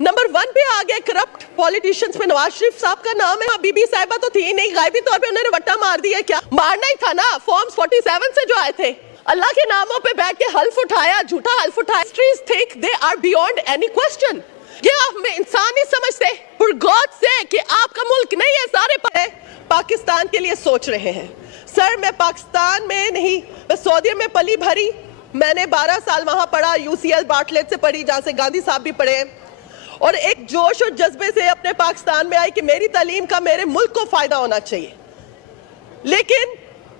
Number 1 पे आ गए corrupt politicians में। नवाज शरीफ साहब का नाम है। बीबी साहिबा तो थी नहीं, गायबी तौर पे उन्होंने वट्टा मार दिया। क्या मारना ही था ना, फॉर्म्स 47 से जो आए थे। अल्लाह के नामों पे बैठ के हल्फ उठाया, झूठा हल्फ उठाया। Histories think they are beyond any question। ये आप में इंसान नहीं समझते for God से कि आपका मुल्क नहीं है, सारे पाकिस्तान के लिए सोच रहे हैं। सर मैं पाकिस्तान में नहीं, मैं सऊदी में पली भरी। मैंने 12 साल वहां पढ़ा, UCL बार्टलेट से पढ़ी, जहां से गांधी साहब भी पढ़े, और एक जोश और जज्बे से अपने पाकिस्तान में आई कि मेरी तालीम का मेरे मुल्क को फायदा होना चाहिए। लेकिन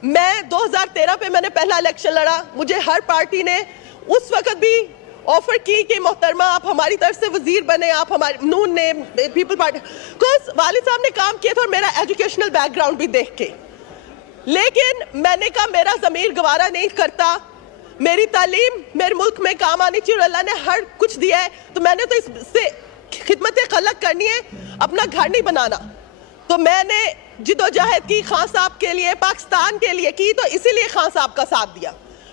मैं 2013 पे मैंने पहला इलेक्शन लड़ा। मुझे हर पार्टी ने उस वक्त भी ऑफर की कि मोहतरमा आप हमारी तरफ से वजीर बने, आप हमारे नून ने, पीपल पार्टी, बिकॉज वालिद साहब ने काम किया था और मेरा एजुकेशनल बैकग्राउंड भी देख के। लेकिन मैंने कहा मेरा ज़मीर गवारा नहीं करता, मेरी तालीम मेरे मुल्क में काम आनी चाहिए, और अल्लाह ने हर कुछ दिया है, तो मैंने तो इससे खिदमत खलक करनी है, अपना घर नहीं बनाना। तो मैंने जिदोजहद की, खान साहब के लिए, पाकिस्तान के लिए की, तो इसीलिए खान साहब का साथ दिया।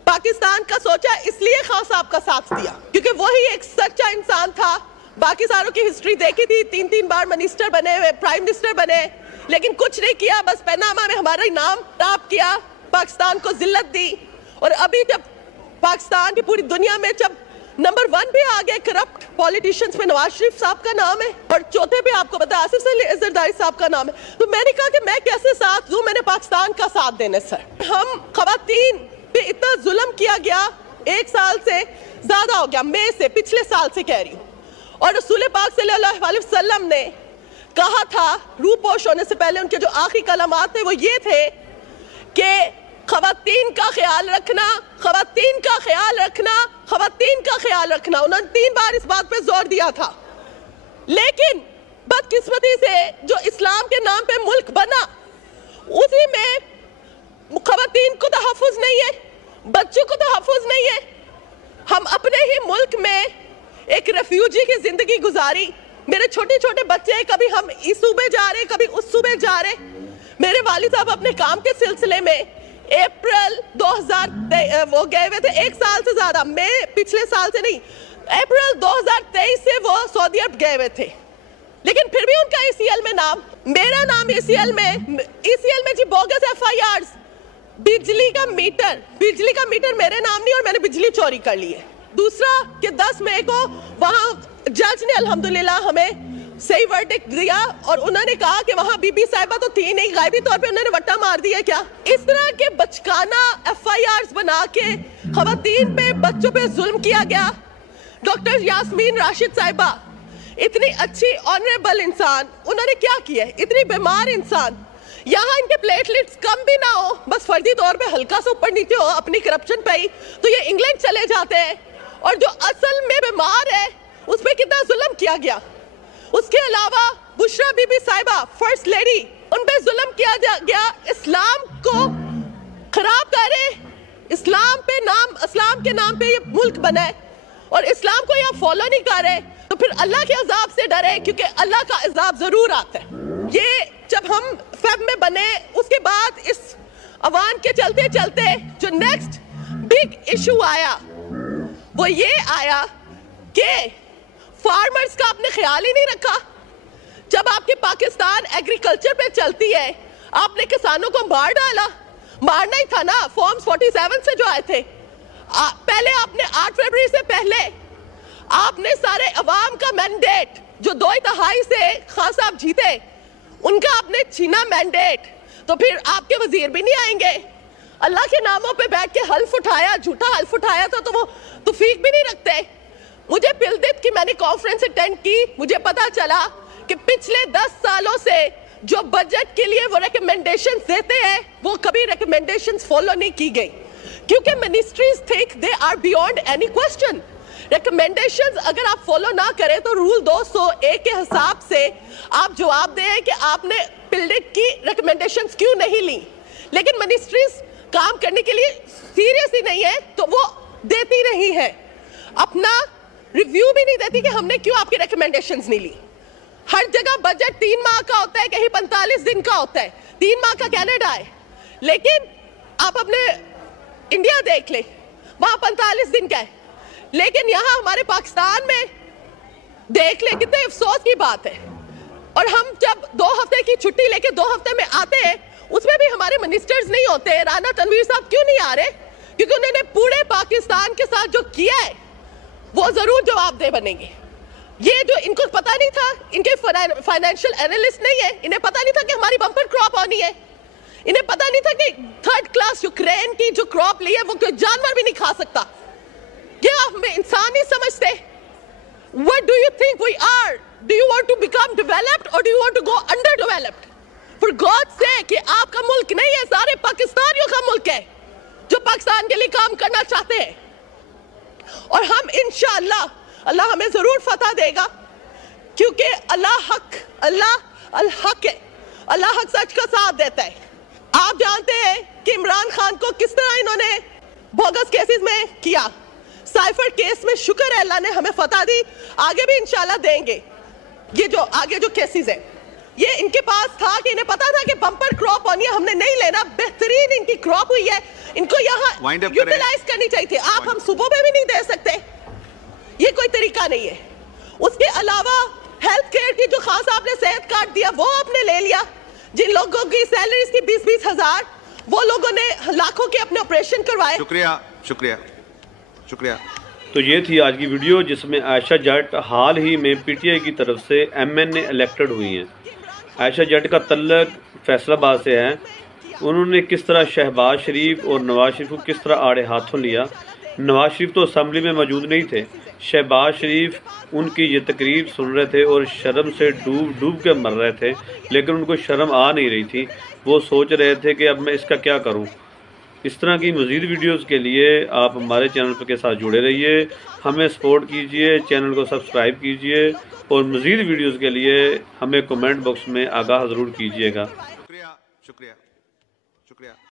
पाकिस्तान का सोचा, इसलिए खान साहब का साथ दिया, क्योंकि वही एक सच्चा इंसान था। बाकी सारों की हिस्ट्री देखी थी, 3-3 बार मिनिस्टर बने, प्राइम मिनिस्टर बने, लेकिन कुछ नहीं किया, बस पैनामा में हमारा नाम टाप किया, पाकिस्तान को जिल्लत दी। और अभी जब पाकिस्तान की पूरी दुनिया में जब नंबर 1 पे आ गए करप्ट पॉलिटिशियंस में, नवाज शरीफ साहब का नाम है, और चौथे पे आपको पता है आसिफ अली जरदारी साहब का नाम है। तो मैंने कहा कि मैं कैसे साथ दूं, मैंने पाकिस्तान का साथ देने। सर हम खवातीन पे इतना जुल्म किया गया, 1 साल से ज्यादा हो गया, मई से, पिछले साल से कह रही हूँ। और रसूल पाक सल्लल्लाहु अलैहि वसल्लम ने कहा था, रूपोश होने से पहले उनके जो आखिरी कलमात थे वो ये थे कि खवातीन का ख्याल रखना, खवातीन का ख्याल रखना, खवातीन का ख्याल रखना। उन्होंने 3 बार इस बात पे जोर दिया था। लेकिन बदकिस्मती से जो इस्लाम के नाम पे मुल्क बना, उसी में खवातीन को तहफ़्फ़ुज़ नहीं है, बच्चों को तहफ़्फ़ुज़ नहीं है। हम अपने ही मुल्क में एक रेफ्यूजी की जिंदगी गुजारी। मेरे छोटे छोटे बच्चे, कभी हम इस सूबे जा रहे, कभी उस सूबे जा रहे। मेरे वालिद साहब अपने काम के सिलसिले में अप्रैल 2023 वो गए हुए थे, 1 साल से ज्यादा, मई पिछले साल से नहीं, अप्रैल 2023 से वो सऊदी अरब गए हुए थे। लेकिन फिर भी उनका ECL में नाम, मेरा नाम ECL में जी बोगस FIRs। बिजली का मीटर मेरे नाम नहीं, और मैंने बिजली चोरी कर ली है। दूसरा कि 10 मई को वहां जज ने अल्हम्दुलिल्लाह हमें सही वर्डिक्ट दिया, और उन्होंने कहा कि वहां बीबी साहिबा तो थी नहीं, गायबी तौर पे उन्होंने वट्टा मार दिया। क्या इस तरह के बचकाना FIRs बना के खवातीन पे, बच्चों पे जुल्म किया गया। डॉक्टर यास्मीन राशिद साहिबा, इतनी अच्छी ऑनरेबल इंसान, उन्होंने क्या किया? इतनी बीमार इंसान, यहाँ इनके प्लेटलेट्स कम भी ना हो, बस फर्जी तौर पे हल्का सा ऊपर नीचे हो अपनी करप्शन पे ही, तो ये इंग्लैंड चले जाते हैं। और जो असल में बीमार है उस पर कितना जुल्म किया गया। उसके अलावा बुशरा बीबी साहिबा, फर्स्ट लेडी, उन पे जुल्म किया गया। इस्लाम को खराब करे, इस्लाम के नाम पे ये मुल्क बना है, और इस्लाम को यहाँ फॉलो नहीं कर रहे, तो फिर अल्लाह के अजाब से डरे, क्योंकि अल्लाह का अजाब जरूर आता है। ये जब हम फेब में बने, उसके बाद इस अवान के चलते चलते जो नेक्स्ट बिग इशू आया वो ये आया कि फार्मर्स का आपने ख्याल ही नहीं रखा। जब आपकी पाकिस्तान एग्रीकल्चर पे चलती है, आपने किसानों को मार डाला। मारना ही था ना, फॉर्म्स 47 से जो आए थे। पहले आपने 8 फरवरी से पहले आपने सारे अवाम का मैंडेट, जो 2/3 से खान साहब जीते, उनका आपने छीना मैंडेट, तो फिर आपके वजीर भी नहीं आएंगे। अल्लाह के नामों पे बैठ के हल्फ उठाया, झूठा हल्फ उठाया था, तो वो तौफीक भी नहीं रखते। मुझे पिलदित की मैंने कॉन्फ्रेंस अटेंड की, मुझे पता चला कि पिछले 10 सालों से जो बजट के लिए वो रिकमेंडेशंस देते हैं, वो कभी रिकमेंडेशंस फॉलो नहीं की गई, क्योंकि ministries think they are beyond any question. Recommendations अगर आप फॉलो ना करें तो रूल 201 के हिसाब से आप जवाब दें कि आपने पिलदित की रिकमेंडेशंस क्यों नहीं ली। लेकिन मिनिस्ट्रीज काम करने के लिए सीरियस ही नहीं है, तो वो देती रही है, अपना रिव्यू भी नहीं देती कि हमने क्यों आपकी रिकमेंडेशंस नहीं ली। हर जगह बजट 3 माह का होता है, कहीं 45 दिन का होता है, 3 माह का कनाडा है। लेकिन आप अपने इंडिया देख ले, वहां 45 दिन का है। लेकिन यहाँ हमारे पाकिस्तान में देख ले, कितने अफसोस की बात है। और हम जब 2 हफ्ते की छुट्टी लेके 2 हफ्ते में आते हैं, उसमें भी हमारे मिनिस्टर्स नहीं होते। राना तनवीर साहब क्यों नहीं आ रहे? क्योंकि उन्होंने पूरे पाकिस्तान के साथ जो किया है वो जरूर जवाबदेह बनेंगे। ये जो इनको पता नहीं था, इनके फाइनेंशियल एनालिस्ट नहीं है, इन्हें पता नहीं था कि हमारी बम्पर क्रॉप होनी है। इन्हें पता नहीं था कि 3rd क्लास यूक्रेन की जो क्रॉप ली है वो कोई जानवर भी नहीं खा सकता। क्या हमें इंसान नहीं समझते? What do you think we are? Do you want to become developed or do you want to go underdeveloped? For God's sake, कि आपका मुल्क नहीं है, सारे पाकिस्तानियों का मुल्क है जो पाकिस्तान के लिए काम करना चाहते हैं। और हम इंशाअल्लाह, अल्लाह हमें जरूर फतह देगा, क्योंकि अल्लाह हक, अल्लाह अल हक है, अल्लाह हक सच का साथ देता है। आप जानते हैं कि इमरान खान को किस तरह इन्होंने बोगस केसेस में किया। साइफर केस में शुक्र है अल्लाह ने हमें फतह दी, आगे भी इंशाल्लाह देंगे। ये जो आगे जो केसेस है, ये इनके पास था कि इन्हें पता था कि बम्पर क्रॉप होनी है, हमने नहीं लेना। बेहतरीन इनकी क्रॉप हुई है, इनको यहाँ यूटिलाइज करनी चाहिए थी। आप हम सुबह में भी नहीं दे सकते, ये कोई तरीका नहीं है। उसके अलावा हेल्थ केयर की जो खास आपने सेहत कार्ड दिया वो आपने ले लिया। जिन लोगों की सैलरीज थी 20-20 हजार, वो लोगों ने लाखों के अपने ऑपरेशन करवाए। शुक्रिया शुक्रिया शुक्रिया। तो ये थी आज की वीडियो, जिसमें आयशा जट हाल ही में पीटीआई की तरफ से एमएनए इलेक्टेड हुई हैं। आयशा जट का तल्लक फैसलाबाद से है। उन्होंने किस तरह शहबाज शरीफ और नवाज शरीफ को किस तरह आड़े हाथों लिया। नवाज शरीफ तो असम्बली में मौजूद नहीं थे, शहबाज शरीफ उनकी ये तकरीर सुन रहे थे और शर्म से डूब के मर रहे थे, लेकिन उनको शर्म आ नहीं रही थी। वो सोच रहे थे कि अब मैं इसका क्या करूं। इस तरह की मज़ीद वीडियोस के लिए आप हमारे चैनल के साथ जुड़े रहिए, हमें सपोर्ट कीजिए, चैनल को सब्सक्राइब कीजिए और मज़ीद वीडियोस के लिए हमें कमेंट बॉक्स में आगाह ज़रूर कीजिएगा। शुक्रिया शुक्रिया शुक्रिया।